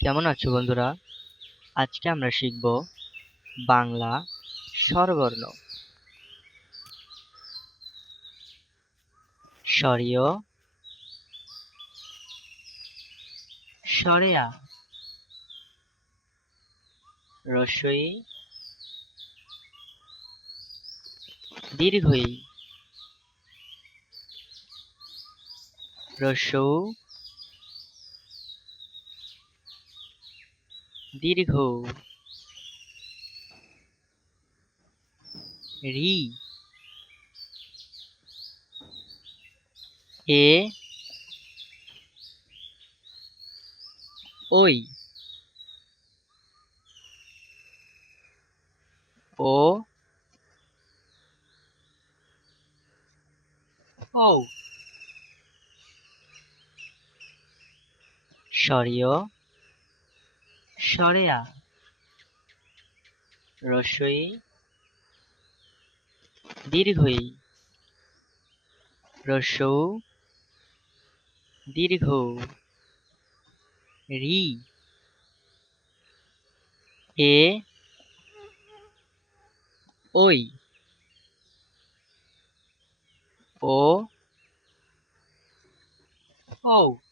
কেমন আছো বন্ধুরা? আজকে আমরা শিখব বাংলা স্বরবর্ণ। স্বরীয়, স্বরেয়া, রস্বই, দীর্ঘই, হ্রস্ব উ, দীর্ঘ ঊ, রি, এ, ওই, ও, ঔ। স্বরীয়, স্বরেয়া, রস্বই, দীর্ঘই, হ্রস্ব উ, দীর্ঘ ঊ, রি, এ, ওই, ও, ঔ।